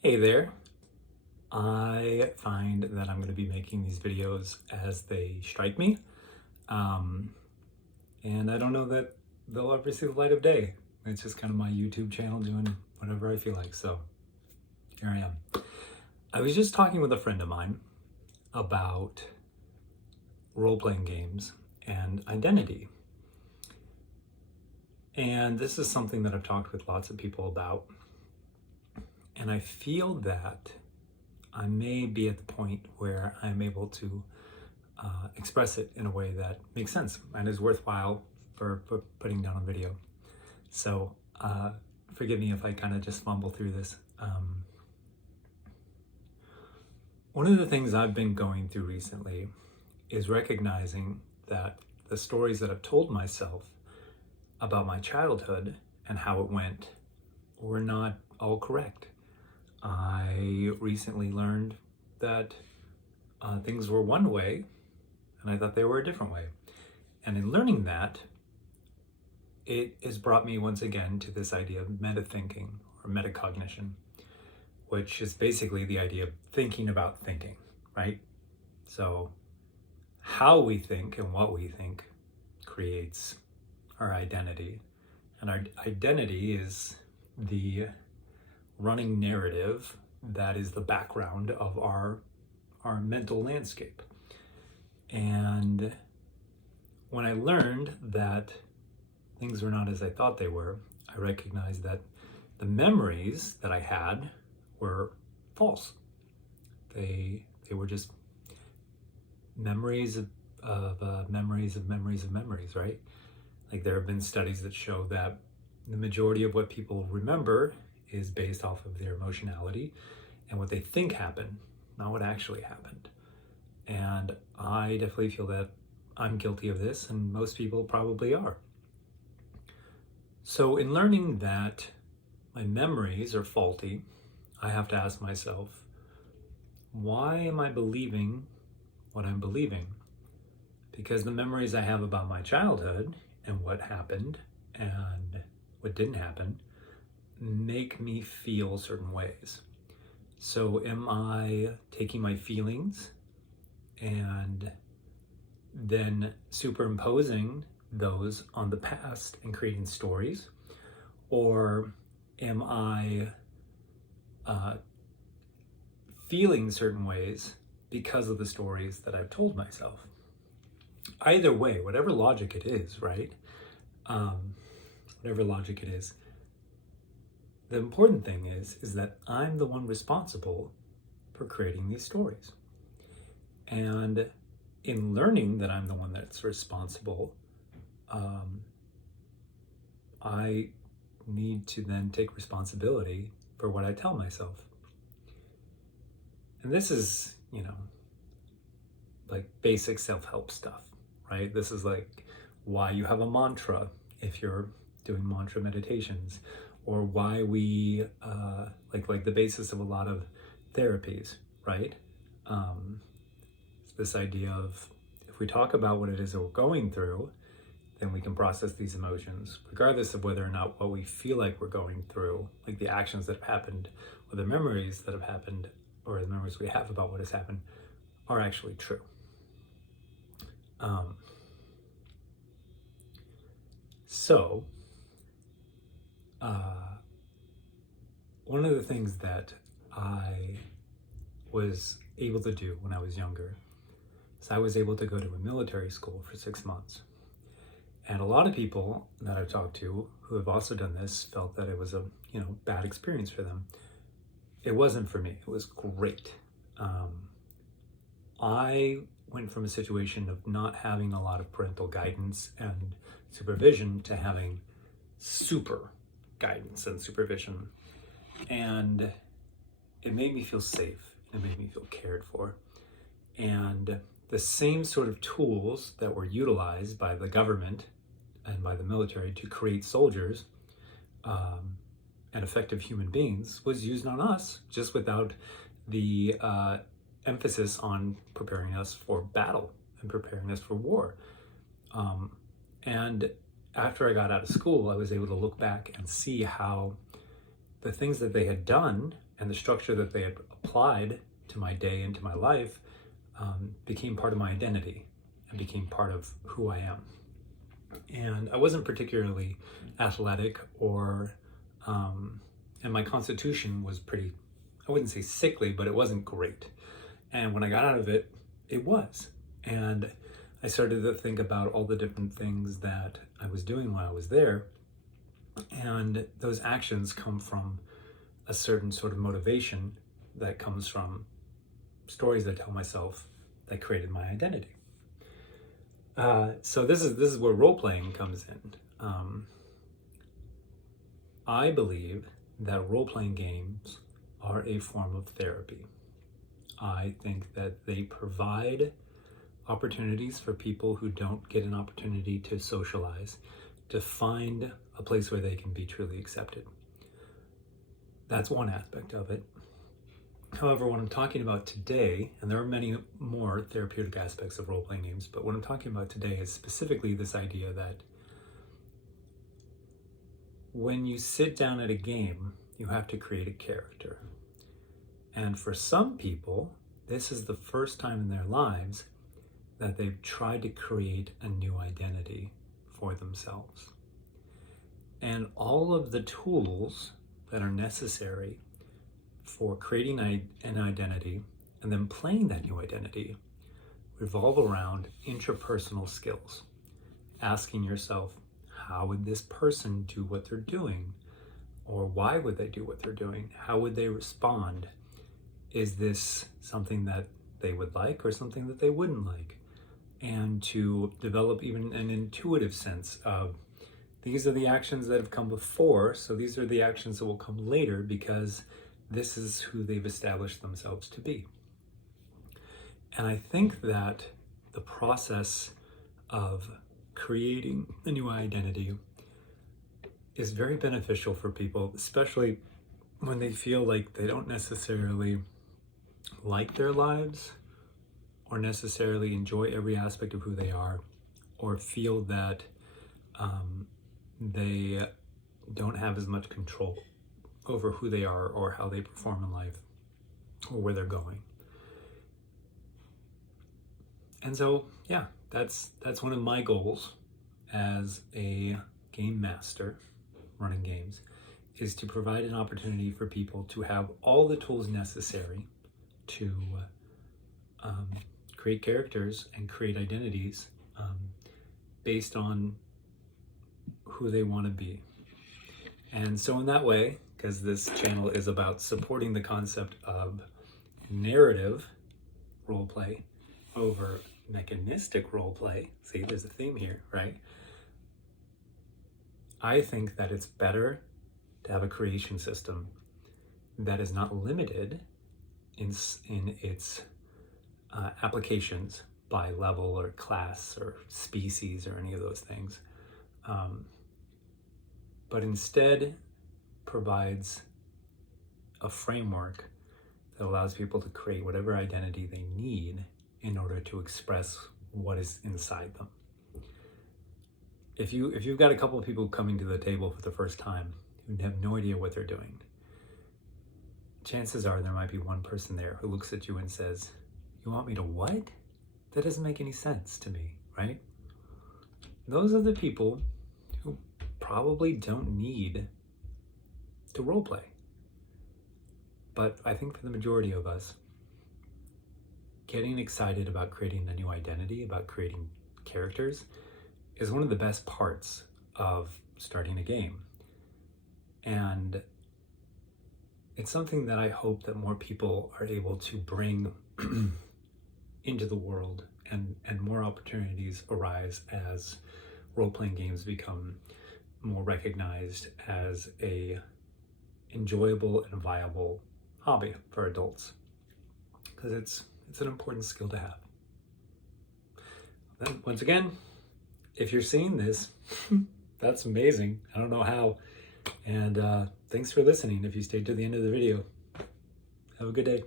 Hey there. I find that I'm going to be making these videos as they strike me. Um, and I don't know that they'll ever see the light of day. It's just kind of my YouTube channel doing whatever I feel like. So here I am. I was just talking with a friend of mine about role-playing games and identity. And this is something that I've talked with lots of people about. And I feel that I may be at the point where I'm able to express it in a way that makes sense and is worthwhile for putting down on video. So forgive me if I kind of just fumble through this. One of the things I've been going through recently is recognizing that the stories that I've told myself about my childhood and how it went were not all correct. I recently learned that things were one way and I thought they were a different way. And in learning that, it has brought me once again to this idea of meta-thinking or metacognition, which is basically the idea of thinking about thinking, right? So how we think and what we think creates our identity. And our identity is the running narrative that is the background of our mental landscape. And when I learned that things were not as I thought they were, I recognized that the memories that I had were false. They were just memories of memories, right? Like there have been studies that show that the majority of what people remember is based off of their emotionality and what they think happened, not what actually happened. And I definitely feel that I'm guilty of this, and most people probably are. So in learning that my memories are faulty, I have to ask myself, why am I believing what I'm believing? Because the memories I have about my childhood and what happened and what didn't happen make me feel certain ways. So am I taking my feelings and then superimposing those on the past and creating stories? Or am I feeling certain ways because of the stories that I've told myself? Either way, whatever logic it is, right? Whatever logic it is, the important thing is that I'm the one responsible for creating these stories. And in learning that I'm the one that's responsible, I need to then take responsibility for what I tell myself. And this is, like basic self-help stuff, right? This is like why you have a mantra if you're doing mantra meditations, or why we like the basis of a lot of therapies, right? It's this idea of if we talk about what it is that we're going through, then we can process these emotions, regardless of whether or not what we feel like we're going through, like the actions that have happened, or the memories that have happened, or the memories we have about what has happened, are actually true. So, one of the things that I was able to do when I was younger is I was able to go to a military school for 6 months. And a lot of people that I've talked to who have also done this felt that it was a bad experience for them. It wasn't for me. It was great. I went from a situation of not having a lot of parental guidance and supervision to having super guidance and supervision. And it made me feel safe. It made me feel cared for. And the same sort of tools that were utilized by the government and by the military to create soldiers and effective human beings was used on us, just without the emphasis on preparing us for battle and preparing us for war. And after I got out of school, I was able to look back and see how the things that they had done and the structure that they had applied to my day and to my life became part of my identity and became part of who I am. And I wasn't particularly athletic and my constitution was pretty, I wouldn't say sickly, but it wasn't great. And when I got out of it, it was. And I started to think about all the different things that I was doing while I was there. And those actions come from a certain sort of motivation that comes from stories that I tell myself that created my identity. So this is where role-playing comes in. I believe that role-playing games are a form of therapy. I think that they provide opportunities for people who don't get an opportunity to socialize, to find a place where they can be truly accepted. That's one aspect of it. However, what I'm talking about today, and there are many more therapeutic aspects of role-playing games, but what I'm talking about today is specifically this idea that when you sit down at a game, you have to create a character. And for some people, this is the first time in their lives that they've tried to create a new identity for themselves. And all of the tools that are necessary for creating an identity and then playing that new identity revolve around interpersonal skills. Asking yourself, how would this person do what they're doing? Or why would they do what they're doing? How would they respond? Is this something that they would like or something that they wouldn't like? And to develop even an intuitive sense of, these are the actions that have come before, so these are the actions that will come later because this is who they've established themselves to be. And I think that the process of creating a new identity is very beneficial for people, especially when they feel like they don't necessarily like their lives or necessarily enjoy every aspect of who they are, or feel that they don't have as much control over who they are or how they perform in life or where they're going. And so, yeah, that's one of my goals as a game master running games, is to provide an opportunity for people to have all the tools necessary to create characters and create identities based on who they want to be. And so in that way, because this channel is about supporting the concept of narrative roleplay over mechanistic roleplay, see, there's a theme here, right? I think that it's better to have a creation system that is not limited in its applications by level or class or species or any of those things, but instead provides a framework that allows people to create whatever identity they need in order to express what is inside them. If you've got a couple of people coming to the table for the first time who have no idea what they're doing, chances are there might be one person there who looks at you and says, "You want me to what? That doesn't make any sense to me," right? Those are the people who probably don't need to role play. But I think for the majority of us, getting excited about creating a new identity, about creating characters, is one of the best parts of starting a game. And it's something that I hope that more people are able to bring into the world, and more opportunities arise as role-playing games become more recognized as a enjoyable and viable hobby for adults, because it's an important skill to have. Then once again, if you're seeing this, that's amazing. I don't know how. And thanks for listening if you stayed to the end of the video. Have a good day.